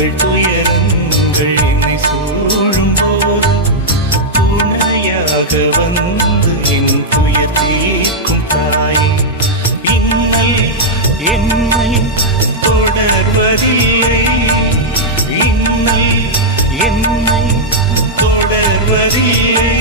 துன்பங்கள் துயரங்கள் என்னை சூழும் போது துணையாக வந்து என் துயர் தீர்க்கும் தாயே. இன்னல் என்னை தொடர்வதில்லை. இன்னல் என்னை தொடர்வதில்லை.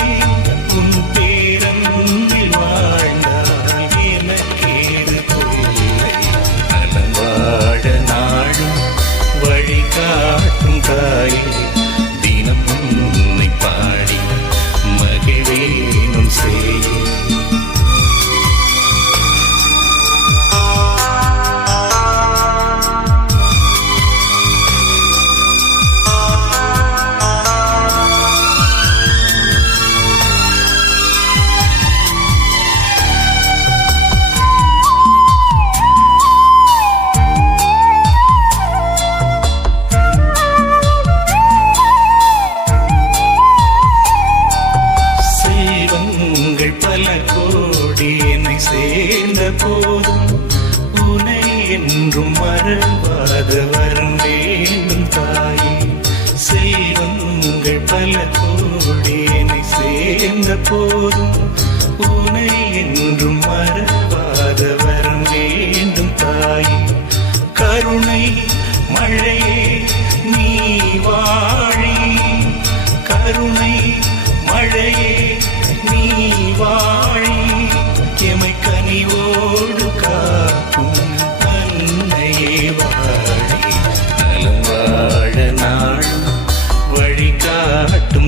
என்றும் மறவாத வரம் வேண்டும் தாயே செல்வங்கள் பல கோடியனை சேர்ந்த போதும். உனை என்றும் மறவாத வரம் வேண்டும் தாயே. கருணை மழையே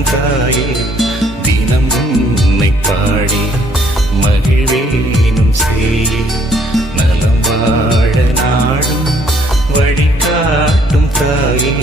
தாயே தினம் உன்னை பாடி மகிழ்வேனும் செய்ய நலம் வாழ நாடும் வழிகாட்டும் தாயே